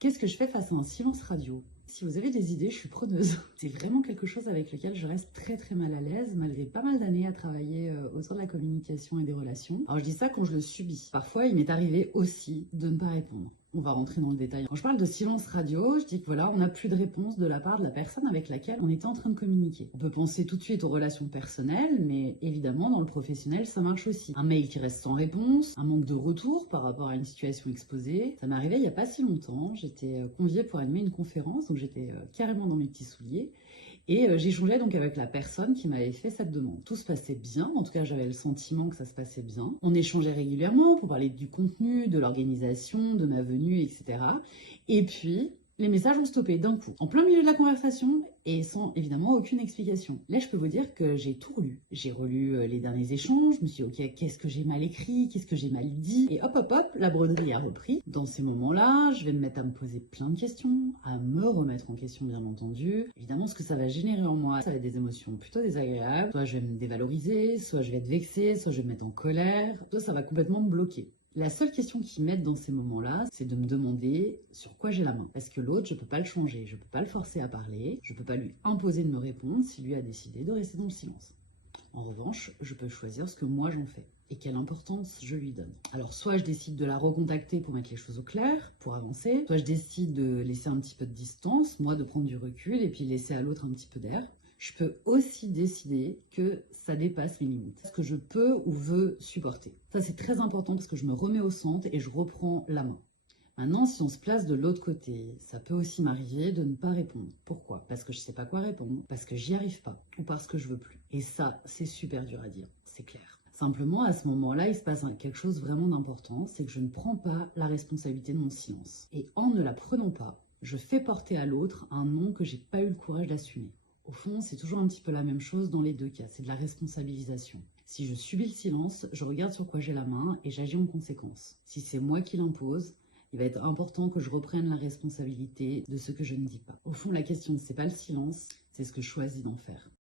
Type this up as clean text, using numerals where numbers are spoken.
Qu'est-ce que je fais face à un silence radio? Si vous avez des idées, je suis preneuse. C'est vraiment quelque chose avec lequel je reste très mal à l'aise, malgré pas mal d'années à travailler autour de la communication et des relations. Alors je dis ça quand je le subis. Parfois, il m'est arrivé aussi de ne pas répondre. On va rentrer dans le détail. Quand je parle de silence radio, je dis que voilà, on n'a plus de réponse de la part de la personne avec laquelle on était en train de communiquer. On peut penser tout de suite aux relations personnelles, mais évidemment, dans le professionnel, ça marche aussi. Un mail qui reste sans réponse, un manque de retour par rapport à une situation exposée. Ça m'est arrivé il n'y a pas si longtemps. J'étais conviée pour animer une conférence, donc j'étais carrément dans mes petits souliers. Et j'échangeais donc avec la personne qui m'avait fait cette demande. Tout se passait bien, en tout cas j'avais le sentiment que ça se passait bien. On échangeait régulièrement pour parler du contenu, de l'organisation, de ma venue, etc. Et puis, les messages ont stoppé d'un coup, en plein milieu de la conversation et sans évidemment aucune explication. Là, je peux vous dire que j'ai tout relu. J'ai relu les derniers échanges, je me suis dit, ok, qu'est-ce que j'ai mal écrit, qu'est-ce que j'ai mal dit, et hop, la broderie a repris. Dans ces moments-là, je vais me mettre à me poser plein de questions, à me remettre en question, bien entendu. Évidemment, ce que ça va générer en moi, ça va être des émotions plutôt désagréables. Soit je vais me dévaloriser, soit je vais être vexée, soit je vais me mettre en colère, soit ça va complètement me bloquer. La seule question qui m'aide dans ces moments-là, c'est de me demander sur quoi j'ai la main. Parce que l'autre, je ne peux pas le changer, je ne peux pas le forcer à parler, je ne peux pas lui imposer de me répondre si lui a décidé de rester dans le silence. En revanche, je peux choisir ce que moi j'en fais et quelle importance je lui donne. Alors soit je décide de la recontacter pour mettre les choses au clair, pour avancer, soit je décide de laisser un petit peu de distance, moi de prendre du recul et puis laisser à l'autre un petit peu d'air. Je peux aussi décider que ça dépasse mes limites, ce que je peux ou veux supporter. Ça, c'est très important parce que je me remets au centre et je reprends la main. Maintenant, si on se place de l'autre côté, ça peut aussi m'arriver de ne pas répondre. Pourquoi? Parce que je ne sais pas quoi répondre, parce que j'y arrive pas, ou parce que je veux plus. Et ça, c'est super dur à dire, c'est clair. Simplement, à ce moment-là, il se passe quelque chose vraiment d'important, c'est que je ne prends pas la responsabilité de mon silence. Et en ne la prenant pas, je fais porter à l'autre un non que j'ai pas eu le courage d'assumer. Au fond, c'est toujours un petit peu la même chose dans les deux cas, c'est de la responsabilisation. Si je subis le silence, je regarde sur quoi j'ai la main et j'agis en conséquence. Si c'est moi qui l'impose, il va être important que je reprenne la responsabilité de ce que je ne dis pas. Au fond, la question, c'est pas le silence, c'est ce que je choisis d'en faire.